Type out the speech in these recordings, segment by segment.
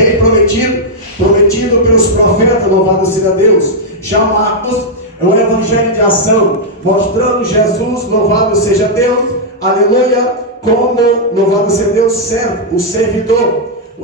bem prometido pelos profetas, louvado seja Deus. Já Marcos é um evangelho de ação, mostrando Jesus, louvado seja Deus, aleluia, como, louvado seja Deus, servo, o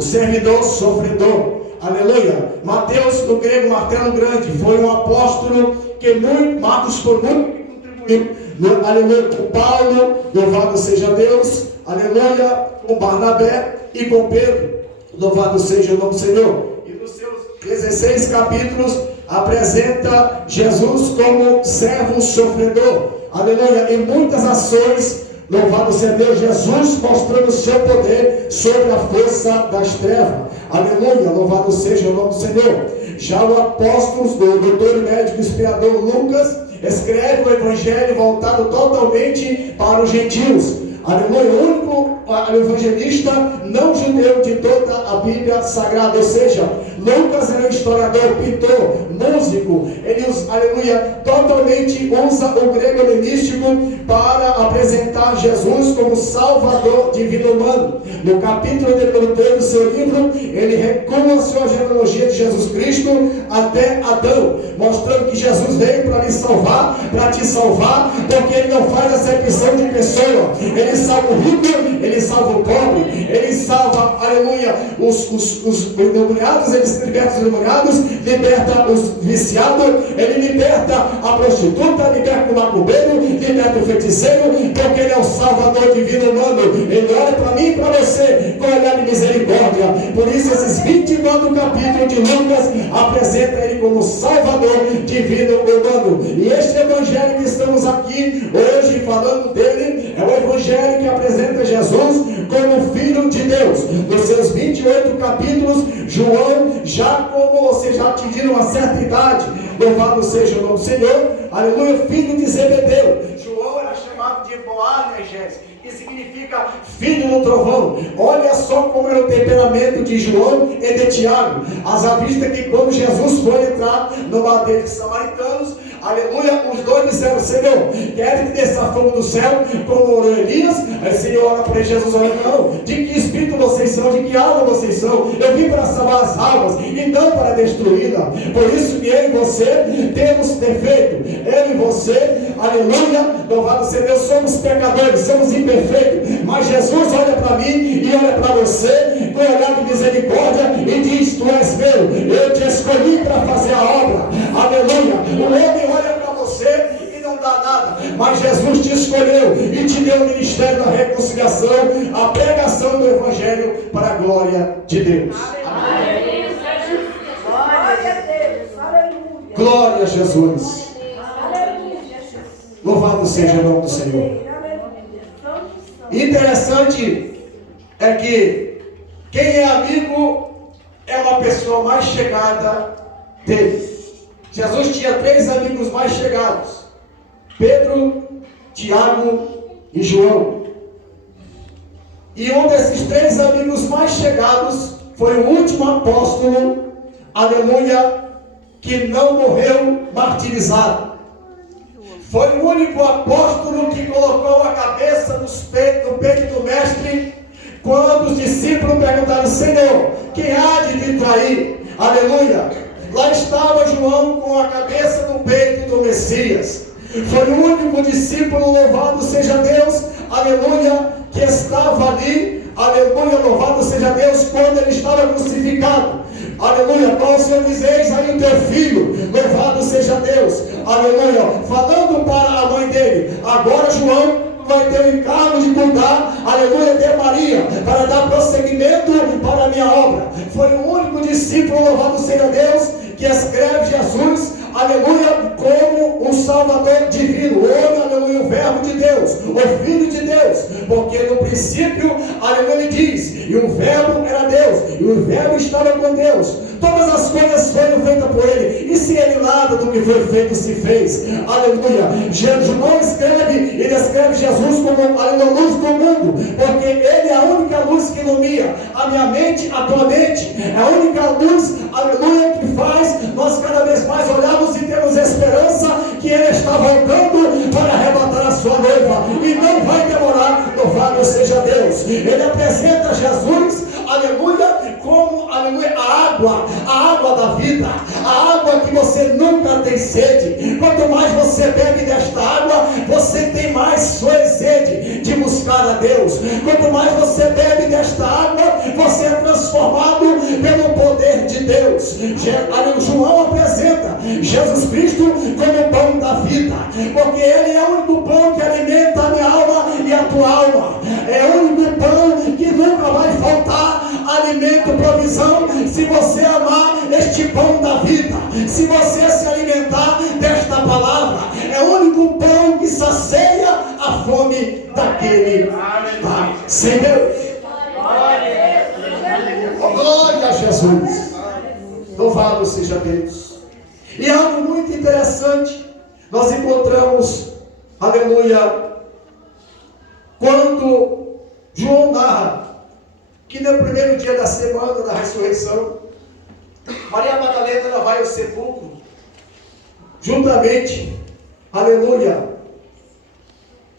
servidor sofredor, aleluia. Mateus, no grego, martelo grande, foi um apóstolo que Marcos foi muito que contribuiu, aleluia, com Paulo, louvado seja Deus, aleluia, com Barnabé e com Pedro, louvado seja o nome do Senhor. E nos seus 16 capítulos apresenta Jesus como servo sofredor, aleluia, em muitas ações, louvado seja Deus, Jesus mostrando o seu poder sobre a força das trevas, aleluia, louvado seja o nome do Senhor. Já o apóstolo, o doutor e médico inspirador Lucas, escreve o evangelho voltado totalmente para os gentios, aleluia, o único evangelista não judeu de toda a Bíblia Sagrada, ou seja, Lucas era um historiador, pintor, músico, ele aleluia, totalmente usa o grego helenístico para apresentar Jesus como Salvador divino humano. No capítulo do seu livro, ele recua a sua genealogia de Jesus Cristo até Adão, mostrando que Jesus veio para me salvar, para te salvar, porque ele não faz acepção de pessoa, ele salva o rico, ele salva o pobre, ele salva, aleluia, os endemoniados, ele liberta os endemoniados, liberta os viciados, ele liberta a prostituta, liberta o macumbeiro, liberta o feiticeiro, porque ele é o Salvador divino humano. Ele olha para mim e para você com olhar de misericórdia. Por isso esses 24 capítulos de Lucas apresenta ele como Salvador divino humano. E este evangelho que estamos aqui hoje falando dele é o evangelho que apresenta Jesus como Filho de Deus. Nos seus 28 capítulos, João, já como vocês já atingiram uma certa idade, louvado seja o nome do Senhor, aleluia, filho de Zebedeu. João era chamado de Boanerges, que significa filho do trovão. Olha só como era o temperamento de João e de Tiago. Haja vista que quando Jesus foi entrar no aldeia de samaritanos, aleluia, os dois disseram: Senhor, quer que desça fogo do céu, como orou Elias? Aí o Senhor ora para Jesus, olha, não, de que espírito vocês são, de que alma vocês são? Eu vim para salvar as almas e não para destruí-la. Por isso que eu e você temos defeito, eu e você, aleluia, louvado seja Deus, somos pecadores, somos imperfeitos, mas Jesus olha para mim e olha para você com olhar de misericórdia e diz: tu és meu, eu te escolhi para fazer a obra, aleluia. O homem olha para você e não dá nada, mas Jesus te escolheu e te deu o ministério da reconciliação, a pregação do evangelho para a glória de Deus. Amém. Glória a Jesus. Louvado seja o nome do Senhor. Interessante é que quem é amigo é uma pessoa mais chegada dele. Jesus tinha 3 amigos mais chegados: Pedro, Tiago e João. E um desses 3 amigos mais chegados foi o último apóstolo, aleluia, que não morreu martirizado. Foi o único apóstolo que colocou a cabeça no peito do mestre, quando os discípulos perguntaram: Senhor, quem há de te trair? Aleluia. Lá estava João com a cabeça no peito do Messias. Foi o único discípulo, louvado seja Deus, aleluia, que estava ali, aleluia, louvado seja Deus, quando ele estava crucificado. Aleluia, qual o Senhor diz: eis aí o teu filho, louvado seja Deus, aleluia, falando para a mãe dele. Agora João vai ter o encargo de cuidar, aleluia, de Maria, para dar prosseguimento para a minha obra. Foi o único discípulo, louvado seja Deus, que escreve Jesus, aleluia, como um Salvador divino, o homem, aleluia, o verbo de Deus, o Filho de Deus, porque no princípio, aleluia, ele diz, e o verbo era Deus, e o verbo estava com Deus, todas as coisas foram feitas por ele, e se ele nada do que foi feito se fez, aleluia. João escreve, ele escreve Jesus como a luz do mundo, porque ele é a única luz que ilumina a minha mente, a tua mente, é a única luz, aleluia, que faz nós cada vez mais olharmos e temos esperança que ele está voltando para arrebatar a sua noiva, e não vai demorar, louvado seja Deus. Ele apresenta Jesus, aleluia, como, aleluia, a água da vida, a água que você nunca tem sede. Quanto mais você bebe desta água, você tem mais sede de buscar a Deus. Quanto mais você bebe desta água, você é transformado pelo poder de Deus. João apresenta Jesus Cristo como o pão da vida, porque Ele é o único pão que alimenta a minha alma e a tua alma. É o único pão que nunca vai faltar alimento, provisão, se você amar este pão da vida, se você se alimentar desta palavra. É o único pão que sacia a fome daquele que está sem Deus. Glória a Jesus. Louvado seja Deus. E algo muito interessante nós encontramos, aleluia, quando João narra que no primeiro dia da semana da ressurreição, Maria Madalena ela vai ao sepulcro, juntamente, aleluia,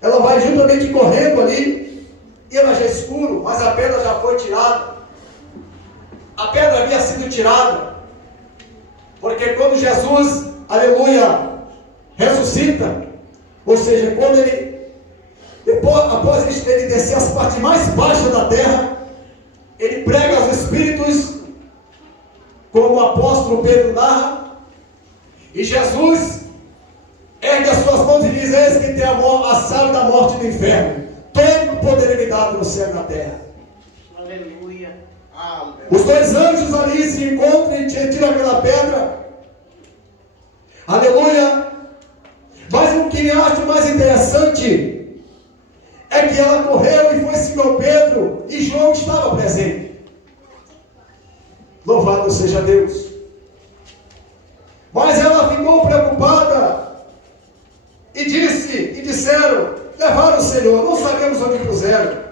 ela vai juntamente correndo ali, e ela já é escuro, mas a pedra já foi tirada. A pedra havia sido tirada, porque quando Jesus, aleluia, ressuscita, ou seja, quando ele, após ele descer as partes mais baixas da terra, ele prega aos espíritos, como o apóstolo Pedro narra, e Jesus ergue as suas mãos e diz: eis que tem a chave da morte e do inferno, todo poder ele dado no céu e na terra. Aleluia. Os dois anjos ali se encontram e tiram aquela pedra. Aleluia. Mas o que eu acho mais interessante é que ela correu e foi Simão Pedro, e João estava presente. Louvado seja Deus. Mas ela ficou preocupada e disseram: levaram o Senhor, não sabemos onde puseram.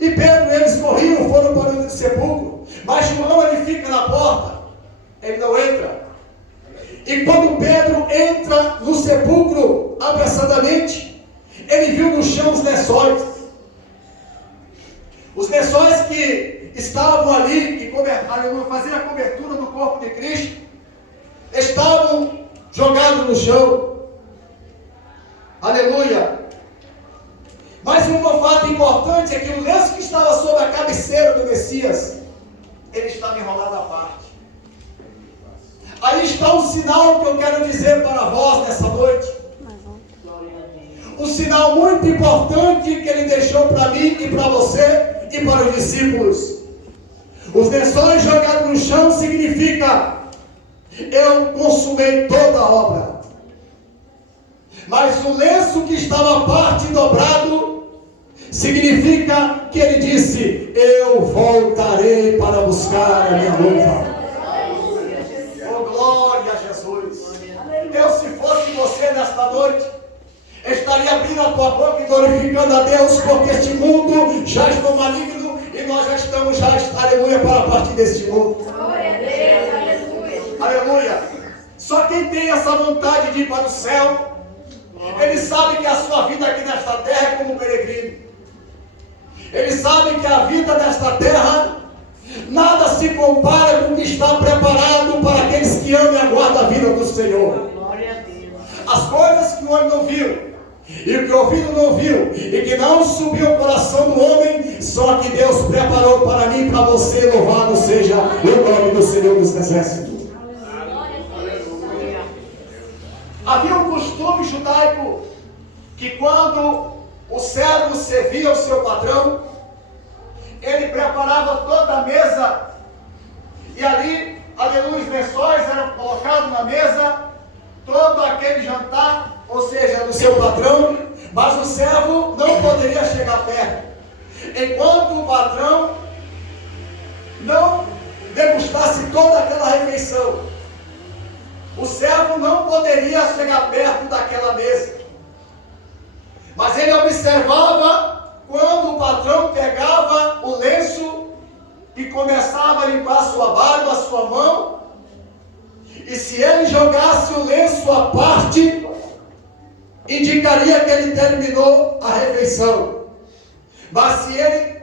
E Pedro e eles corriam, foram para o sepulcro, mas João ele fica na porta, ele não entra. E quando Pedro entra no sepulcro apressadamente, ele viu no chão os lençóis. Os lençóis que estavam ali, que faziam a cobertura do corpo de Cristo, estavam jogados no chão. Aleluia. Mas um fato importante é que o lenço que estava sobre a cabeceira do Messias, ele estava enrolado à parte. Aí está um sinal que eu quero dizer para vós nessa noite. Um sinal muito importante que ele deixou para mim e para você e para os discípulos. Os lençóis jogados no chão significa: eu consumei toda a obra. Mas o lenço que estava à parte dobrado significa que ele disse: eu voltarei para buscar a minha noiva. Oh, glória a Jesus. Eu, se fosse você nesta noite, estaria abrindo a tua boca e glorificando a Deus, porque este mundo já está maligno e nós já estamos, aleluia, para partir deste mundo. Glória a Deus, aleluia. Aleluia. Só quem tem essa vontade de ir para o céu, ele sabe que a sua vida aqui nesta terra é como um peregrino. Ele sabe que a vida nesta terra nada se compara com o que está preparado para aqueles que amam e aguardam a vida do Senhor. Glória a Deus. As coisas que o olho não viu, e o que o ouvido não viu, e que não subiu o coração do homem, só que Deus preparou para mim e para você. Louvado seja o nome do Senhor dos Exércitos. Havia um costume judaico que quando o servo servia o seu patrão, ele preparava toda a mesa, e ali, aleluia, os lençóis eram colocados na mesa, todo aquele jantar, ou seja, do seu patrão, mas o servo não poderia chegar perto, enquanto o patrão não degustasse toda aquela refeição. O servo não poderia chegar perto daquela mesa, mas ele observava quando o patrão pegava o lenço e começava a limpar sua barba, sua mão, e se ele jogasse o lenço à parte, indicaria que ele terminou a refeição. Mas se ele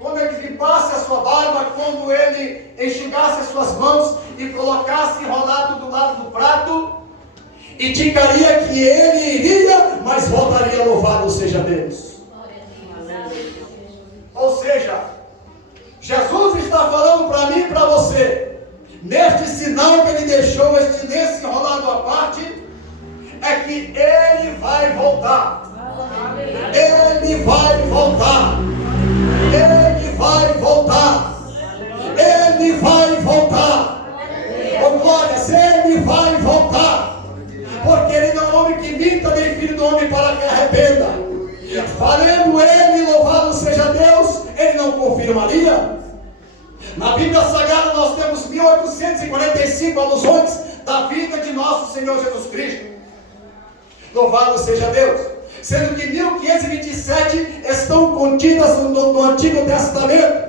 quando ele limpasse a sua barba, quando ele enxugasse as suas mãos e colocasse enrolado do lado do prato, indicaria que ele iria, mas voltaria. Louvado seja Deus. Ou seja, Jesus está falando para mim e para você, neste sinal que ele deixou, este lenço enrolado à parte, é que ele vai voltar. Ele vai voltar. Ele vai voltar. Ele vai voltar. Oh glórias, ele vai voltar. Porque ele não é homem que minta, nem filho do homem para que arrependa. Falando ele, louvado seja Deus, ele não confirmaria? Na Bíblia Sagrada nós temos 1845 alusões da vida de nosso Senhor Jesus Cristo. Louvado seja Deus. Sendo que 1527 estão contidas no Antigo Testamento,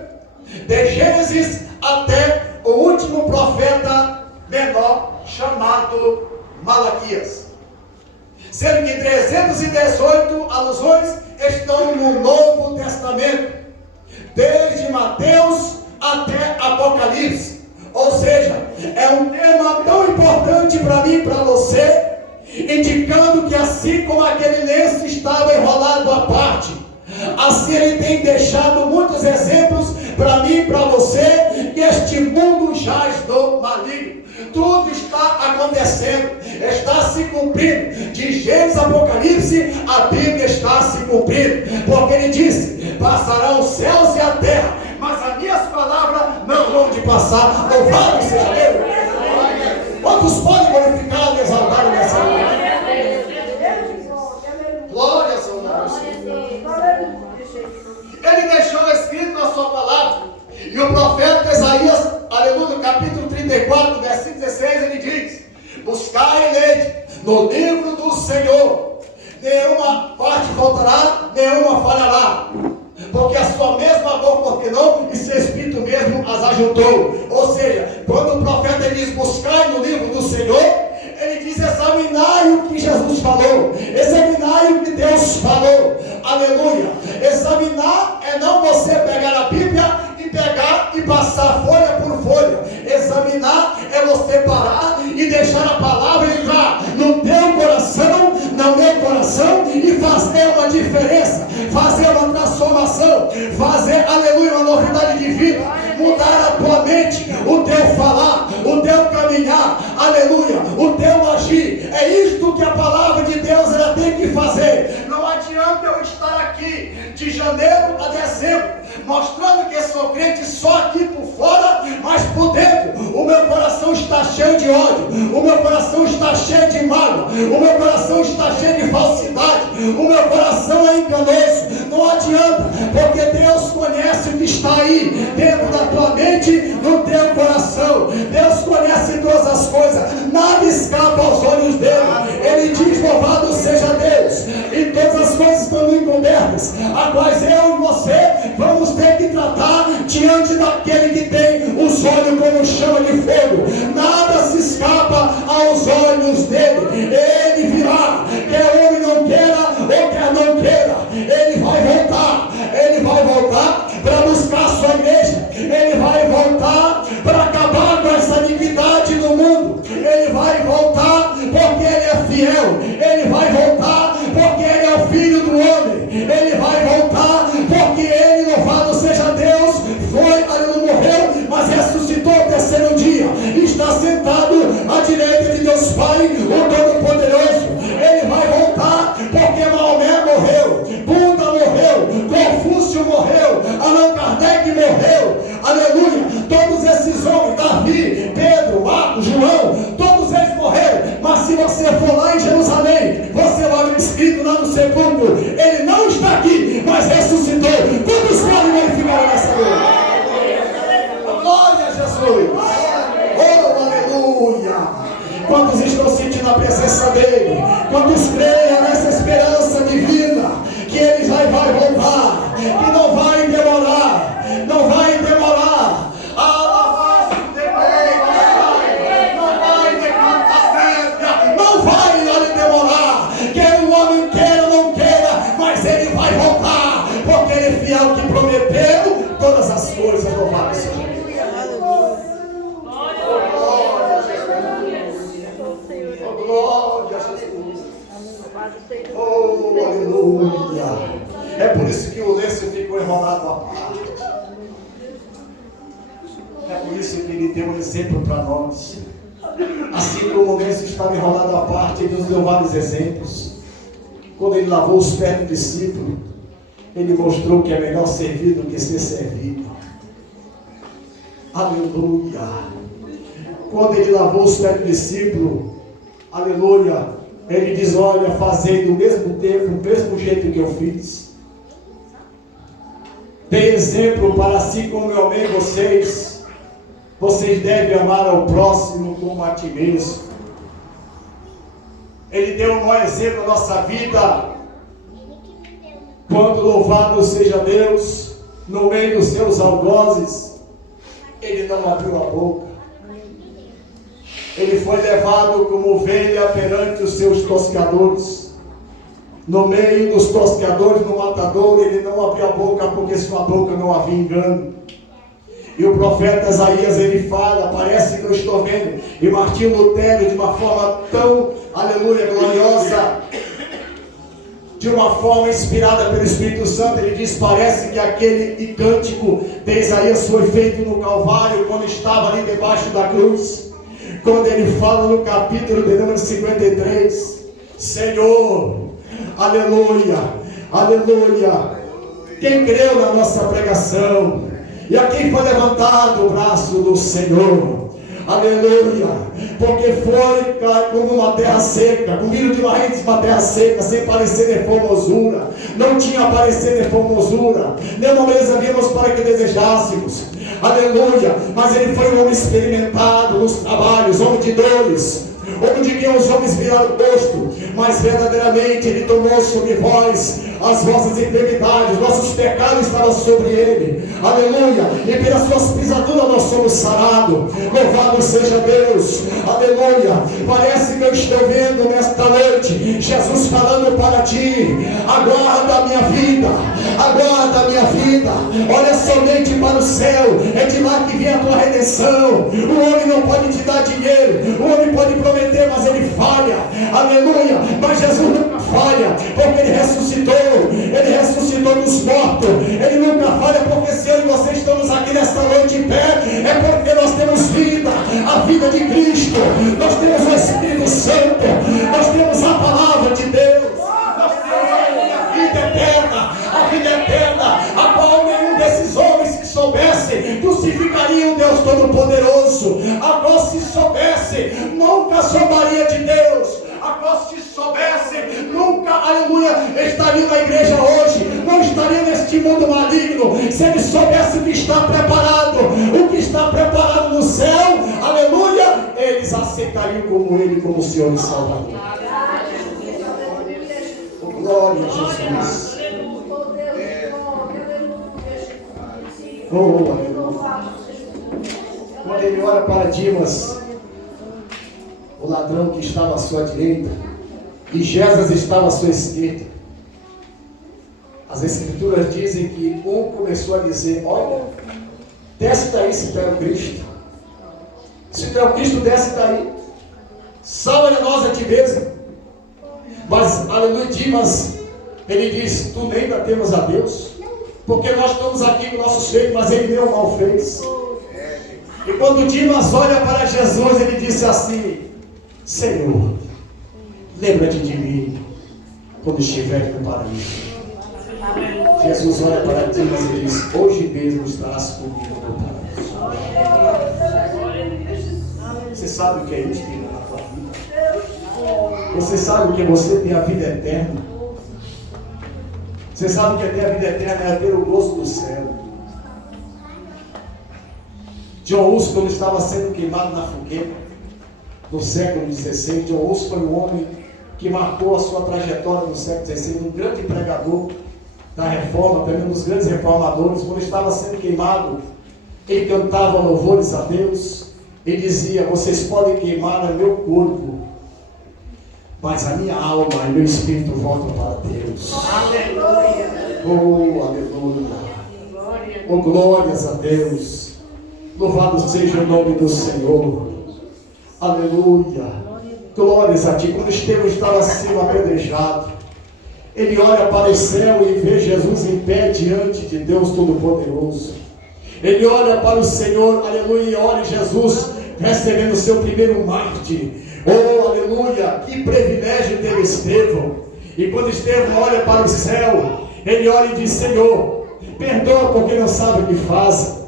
de Gênesis até o último profeta menor, chamado Malaquias. Sendo que 318 alusões estão no Novo Testamento, desde Mateus até Apocalipse. Ou seja, é um tema tão importante para mim e para você, indicando que assim como aquele lenço estava enrolado à parte, assim ele tem deixado muitos exemplos para mim e para você, que este mundo jaz do maligno. Tudo está acontecendo, está se cumprindo. De Gênesis a Apocalipse, a Bíblia está se cumprindo, porque ele disse: passarão os céus e a terra, mas as minhas palavras não vão de passar. Louvado seja Deus. Quantos podem glorificar e exaltar nessa hora? Glórias ao nosso Senhor. Ele deixou escrito na sua palavra, e o profeta Isaías, aleluia, capítulo 34, versículo 16, ele diz: buscai nele, no livro do Senhor, nenhuma parte faltará, nenhuma falhará, porque a sua mesma boca ordenou e seu espírito mesmo as ajuntou. Ou seja, quando o profeta diz buscai no livro do Senhor, ele diz: examinai o que Jesus falou, examinai o que Deus falou. Aleluia. Examinar é não você pegar a Bíblia e pegar e passar folha por folha. Examinar é você parar e deixar a palavra entrar no teu coração, no meu coração, e fazer uma diferença, fazer uma transformação, fazer, aleluia, uma novidade de vida, mudar a tua mente, o teu falar, o teu caminhar, aleluia, o teu agir. É isto que a palavra de Deus ela tem que fazer. Não adianta eu estar aqui de janeiro a dezembro mostrando que sou crente só aqui por fora, mas por dentro o meu coração está cheio de ódio, o meu coração está cheio de mágoa, o meu coração está cheio de falsidade, o meu coração é enganoso. Não adianta, porque Deus conhece o que está aí dentro da tua mente, no teu coração. Deus conhece todas as coisas, nada escapa aos olhos dele. Ele diz: louvado seja Deus, e todas as coisas estão encobertas, a quais eu e você vamos ter que tratar diante daquele que tem os olhos como chama de fogo. Nada se escapa aos olhos dele. Ele virá, quer homem não queira ou quer não queira, ele vai voltar. Ele vai voltar para buscar a sua igreja, ele vai voltar para acabar com essa iniquidade no mundo, ele vai voltar porque ele é fiel, ele vai voltar porque ele é o Filho do homem, ele vai voltar porque ele, louvado seja Deus, foi, aleluia, morreu, mas ressuscitou ao terceiro dia, está sentado à direita de Deus Pai, o Todo-Poderoso. Ele vai voltar porque Maomé morreu, Buda morreu, Confúcio morreu, Allan Kardec morreu, aleluia, todos esses homens, Davi, Pedro, Marcos, João, todos eles morreram. Mas se você for lá em Jerusalém, você vai ver escrito lá no sepulcro: ele não está aqui, mas ressuscitou. Quantos podem verificar nessa noite? Glória a Jesus. Oh, aleluia. Quantos estão sentindo a presença dele? Quantos creem nessa esperança divina que ele já vai voltar, que não vai demorar, não vai demorar. Não vai demorar. Quer o homem queira ou não queira, mas ele vai voltar, porque ele é fiel que prometeu. É por isso que ele deu um exemplo para nós. Assim como o lenço estava enrolado à parte, ele nos deu vários exemplos. Quando ele lavou os pés do discípulo, ele mostrou que é melhor servir do que ser servido. Aleluia. Quando ele lavou os pés do discípulo, aleluia, ele diz: olha, fazei do mesmo tempo, do mesmo jeito que eu fiz. Dei exemplo para assim como eu amei vocês, vocês devem amar ao próximo como a ti mesmo. Ele deu um maior exemplo na nossa vida. Quando louvado seja Deus, no meio dos seus algozes, ele não abriu a boca. Ele foi levado como ovelha perante os seus tosqueadores. No meio dos tosqueadores, no matadouro, ele não abriu a boca, porque sua boca não havia engano. E o profeta Isaías, ele fala, parece que eu estou vendo, e Martinho Lutero, de uma forma tão, aleluia, gloriosa, de uma forma inspirada pelo Espírito Santo, ele diz: parece que aquele cântico de Isaías foi feito no Calvário, quando estava ali debaixo da cruz. Quando ele fala no capítulo de número 53, Senhor, aleluia, aleluia, quem creu na nossa pregação, e aqui foi levantado o braço do Senhor, aleluia, porque foi como uma terra seca, comido de raízes uma terra seca, sem parecer de formosura, não tinha parecer de formosura, nenhuma vez havíamos para que desejássemos, aleluia, mas ele foi um homem experimentado nos trabalhos, homem de dores, homem de quem os homens viraram o rosto, mas verdadeiramente ele tomou sobre vós as vossas enfermidades, nossos pecados estavam sobre ele, aleluia, e pelas suas pisaduras nós somos sarados. Louvado seja Deus, aleluia. Parece que eu estou vendo nesta noite Jesus falando para ti: aguarda a minha vida, aguarda a minha vida, olha somente para o céu, é de lá que vem a tua redenção. O homem não pode te dar dinheiro, o homem pode prometer, mas ele falha, aleluia, mas Jesus nunca falha, porque ele ressuscitou dos mortos, ele nunca falha, porque se eu e você estamos aqui nesta noite em pé, é porque nós temos vida, a vida de Cristo, nós temos o Espírito Santo, nós temos a palavra de Deus, nós temos a vida eterna, a qual nenhum desses homens que soubesse, crucificariam o Deus Todo-Poderoso, a qual se soubesse, nunca zombaria de Deus, a qual se soubesse, nunca, aleluia, estaria na igreja hoje, não estaria neste mundo maligno. Se ele soubesse o que está preparado no céu, aleluia, eles aceitariam como ele, como Senhor e Salvador. Glória a Jesus. Oh, aleluia. Quando ele olha para Dimas, o ladrão que estava à sua direita, e Jesus estava à sua esquerda, as Escrituras dizem que um começou a dizer: olha, desce daí se tu é o Cristo. Se tu é o Cristo, desce daí. Salva a nós a ti mesmo. Mas, aleluia, Dimas, ele diz: tu nem ainda temos a Deus, porque nós estamos aqui com nossos feitos, mas ele nem o mal fez. E quando Dimas olha para Jesus, ele disse assim: Senhor, lembra-te de mim quando estiver no paraíso. Jesus olha para Dimas e diz: hoje mesmo estarás comigo no paraíso. Você sabe o que é isso, filho, na tua vida? Você sabe que você tem a vida eterna? Você sabe que ter a vida eterna é ter o gosto do céu. John Hus, quando estava sendo queimado na fogueira, no século XVI, John Hus foi um homem que marcou a sua trajetória no século XVI, um grande pregador da reforma, também um dos grandes reformadores. Quando estava sendo queimado, ele cantava louvores a Deus, ele dizia: vocês podem queimar o meu corpo, mas a minha alma e meu espírito voltam para Deus. Aleluia! Oh, aleluia! Oh, glórias a Deus! Louvado seja o nome do Senhor. Aleluia! Glórias a ti. Quando Estevão estava sendo apedrejado, ele olha para o céu e vê Jesus em pé diante de Deus Todo-Poderoso. Ele olha para o Senhor, aleluia, e olha Jesus recebendo o seu primeiro mártir. Oh, aleluia, que privilégio teve Estevão. E quando Estevão olha para o céu, ele olha e diz: Senhor, perdoa porque não sabe o que faz.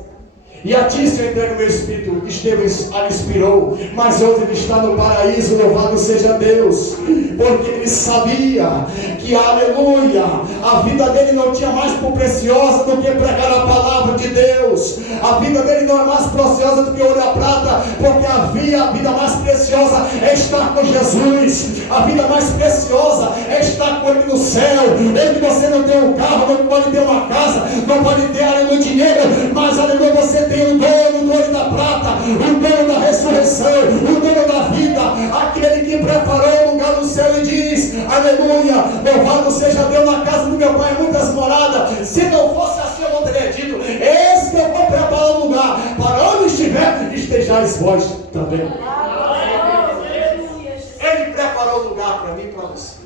E a ti, Senhor, entrega o meu espírito. Estevão a inspirou, mas hoje ele está no paraíso, louvado seja Deus, porque ele sabia que, aleluia, a vida dele não tinha mais por preciosa do que pregar a palavra de Deus. A vida dele não é mais preciosa do que ouro e prata, porque a vida mais preciosa é estar com Jesus. A vida mais preciosa é estar com ele no céu. Mesmo que você não tenha um carro, não pode ter uma casa, não pode ter, aleluia, dinheiro, mas, aleluia, você tem o dono da prata, o dono da ressurreição, o dono da vida, aquele que preparou o lugar no céu e diz: aleluia, louvado seja Deus, na casa do meu pai muitas moradas. Se não fosse assim, eu não teria dito: eis que eu vou preparar um lugar, para onde estiver, estejais vós também. Ele preparou o lugar para mim e para você.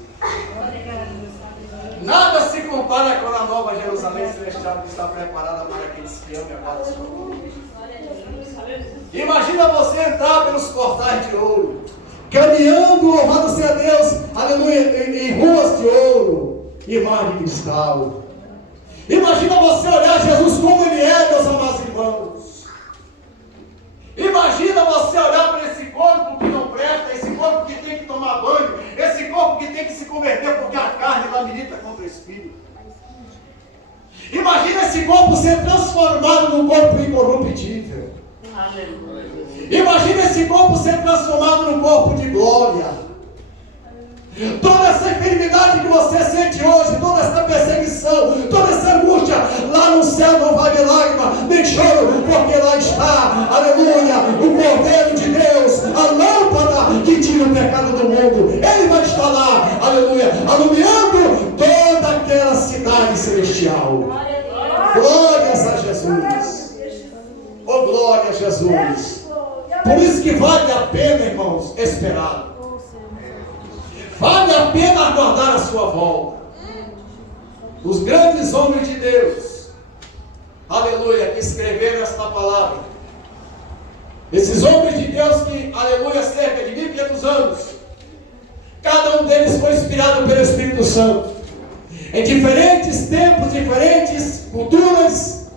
Nada se compara com a nova Jerusalém celestial que está preparada para aqueles que amam e aguardam sua glória. Imagina você entrar pelos portais de ouro, caminhando, louvado seja Deus, aleluia, em ruas de ouro e mar de cristal. Imagina você olhar Jesus como ele é, meus amados irmãos. Imagina você olhar para esse corpo que não presta, esse corpo que tem que tomar banho, esse corpo que tem que se converter porque a carne ela milita contra o espírito. Imagina esse corpo ser transformado num corpo incorruptível. Imagina esse corpo ser transformado num corpo de glória. Toda essa enfermidade que você sente hoje, toda essa perseguição, toda essa angústia, lá no céu não vai haver lágrima, nem choro, porque lá está, aleluia, o Cordeiro de Deus, a lâmpada que tira o pecado do mundo. Ele vai estar lá, aleluia, alumiando toda aquela cidade celestial. Glórias a Jesus. Oh, glória a Jesus. Por isso que vale a pena, irmãos, esperar. Vale a pena aguardar a sua volta. Os grandes homens de Deus, aleluia, que escreveram esta palavra, esses homens de Deus que, aleluia, cerca de 1500 anos, cada um deles foi inspirado pelo Espírito Santo, em diferentes tempos, diferentes culturas,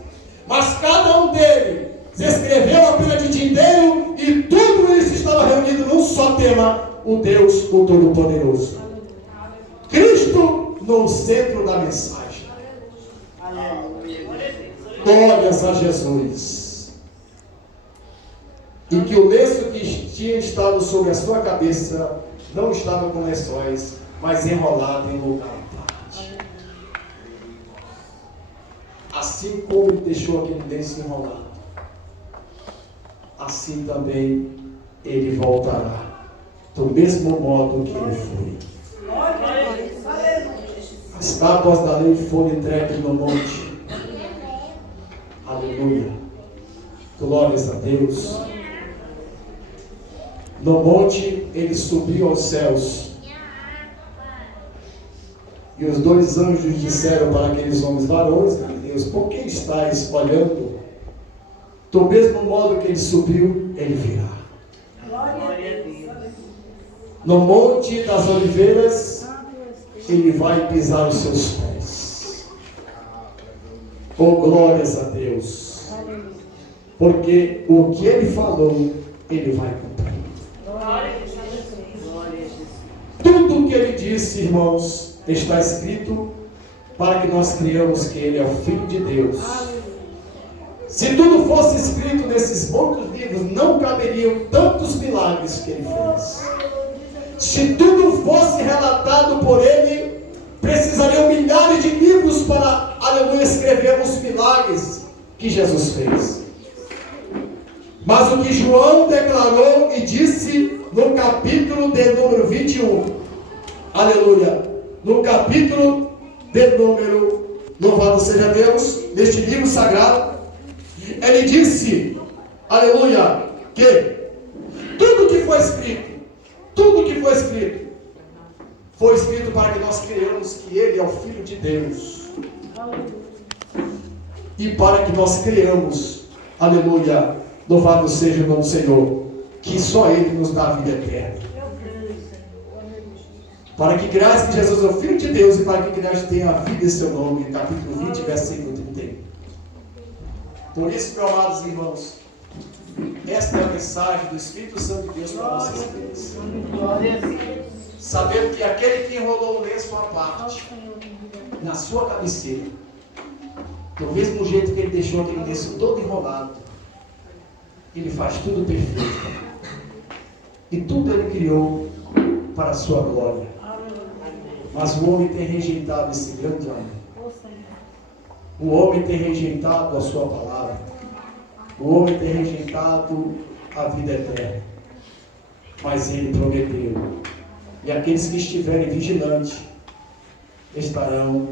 mas cada um deles escreveu a pena de tinteiro e tudo isso estava reunido num só tema: o Deus, o Todo-Poderoso. Cristo no centro da mensagem. Glórias a Jesus. E que o lenço que tinha estado sobre a sua cabeça não estava com lençóis, mas enrolado em lugar à parte. Assim como ele deixou aquele lenço enrolado, assim também ele voltará, do mesmo modo que ele foi. As tábuas da lei foram entregues no monte. Aleluia. Glórias a Deus. No monte ele subiu aos céus. E os dois anjos disseram para aqueles homens: varões de Deus, por que estáis olhando? Do mesmo modo que ele subiu, ele virá. No monte das oliveiras, ele vai pisar os seus pés. Oh, glórias a Deus. Porque o que ele falou, ele vai cumprir. Tudo o que ele disse, irmãos, está escrito para que nós criamos que ele é o Filho de Deus. Se tudo fosse escrito nesses muitos livros, não caberiam tantos milagres que ele fez. Se tudo fosse relatado por ele, precisariam milhares de livros para, aleluia, escrever os milagres que Jesus fez. Mas o que João declarou e disse no capítulo de número 21, aleluia, no capítulo de número, louvado seja Deus, neste livro sagrado, ele disse, aleluia, que tudo que foi escrito foi escrito para que nós creiamos que ele é o Filho de Deus. E para que nós creiamos Aleluia. Louvado seja o nome do Senhor. Que só Ele nos dá a vida eterna. Para que graças que Jesus é o Filho de Deus e para que graças tenha a vida em seu nome. Capítulo 20, versículo 31. Por isso, meus amados irmãos, esta é a mensagem do Espírito Santo de Deus para vocês vidas. Sabendo que aquele que enrolou o lenço à parte, na sua cabeceira, do mesmo jeito que ele deixou aquele lenço todo enrolado, ele faz tudo perfeito. E tudo ele criou para a sua glória. Mas o homem tem rejeitado esse grande amor. O homem tem rejeitado a sua palavra. O homem tem rejeitado a vida eterna. Mas ele prometeu. E aqueles que estiverem vigilantes estarão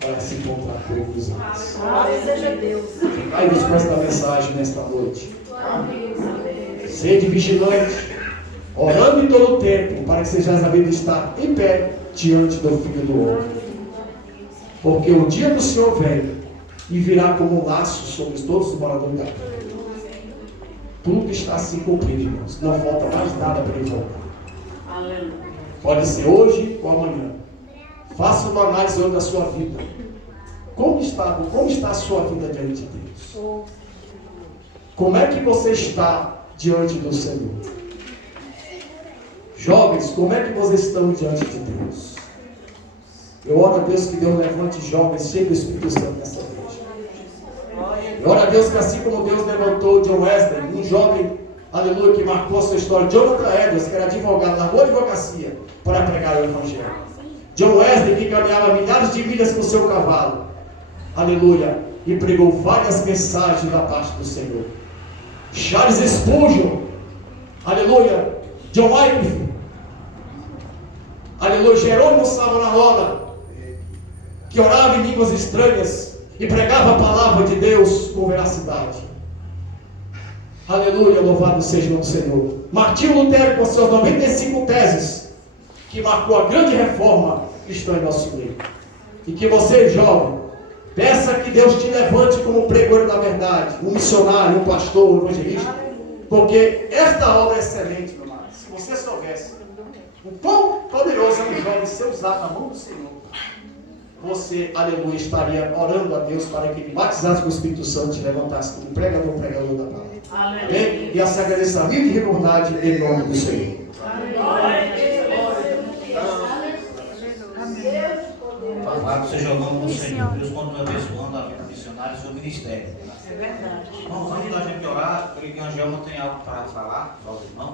para se encontrar com os anjos. Seja Deus. Ficai-vos com esta mensagem nesta noite. Sede vigilante, orando em todo o tempo, para que sejais sabido estar em pé diante do Filho do Homem. Porque o dia do Senhor vem e virá como um laço sobre todos os moradores da terra. Tudo está se cumprindo, irmãos. Não falta mais nada para ele voltar. Pode ser hoje ou amanhã. Faça uma análise hoje da sua vida. Como está a sua vida diante de Deus? Como é que você está diante do Senhor? Jovens, como é que vocês estão diante de Deus? Eu oro a Deus que Deus levante jovens cheios do Espírito Santo nessa igreja. Eu oro a Deus que assim como Deus levantou John Wesley, um jovem, aleluia, que marcou a sua história, Jonathan Edwards, que era advogado, largou a advocacia para pregar o Evangelho. John Wesley, que caminhava milhares de milhas com o seu cavalo, aleluia, e pregou várias mensagens da parte do Senhor. Charles Spurgeon, aleluia, John Wycliffe, aleluia, Jerônimo Savonarola, que orava em línguas estranhas e pregava a palavra de Deus com veracidade. Aleluia, louvado seja o nome do Senhor. Martinho Lutero, com suas 95 teses, que marcou a grande reforma cristã em nosso meio. E que você, jovem, peça que Deus te levante como pregoeiro da verdade, um missionário, um pastor, um evangelista, porque esta obra é excelente, meu amado. Se você soubesse o quão poderoso é um jovem ser usado na mão do Senhor, você, aleluia, estaria orando a Deus para que ele batizasse com o Espírito Santo e te levantasse como pregador da palavra. Amém? E assim agradeço a vida e recordade em nome do Senhor. Louvado seja o nome do Senhor. Deus continua abençoando a vida missionária e seu ministério. É verdade. Irmãos, antes da gente orar, eu creio que a Angelma tem algo para falar aos irmãos.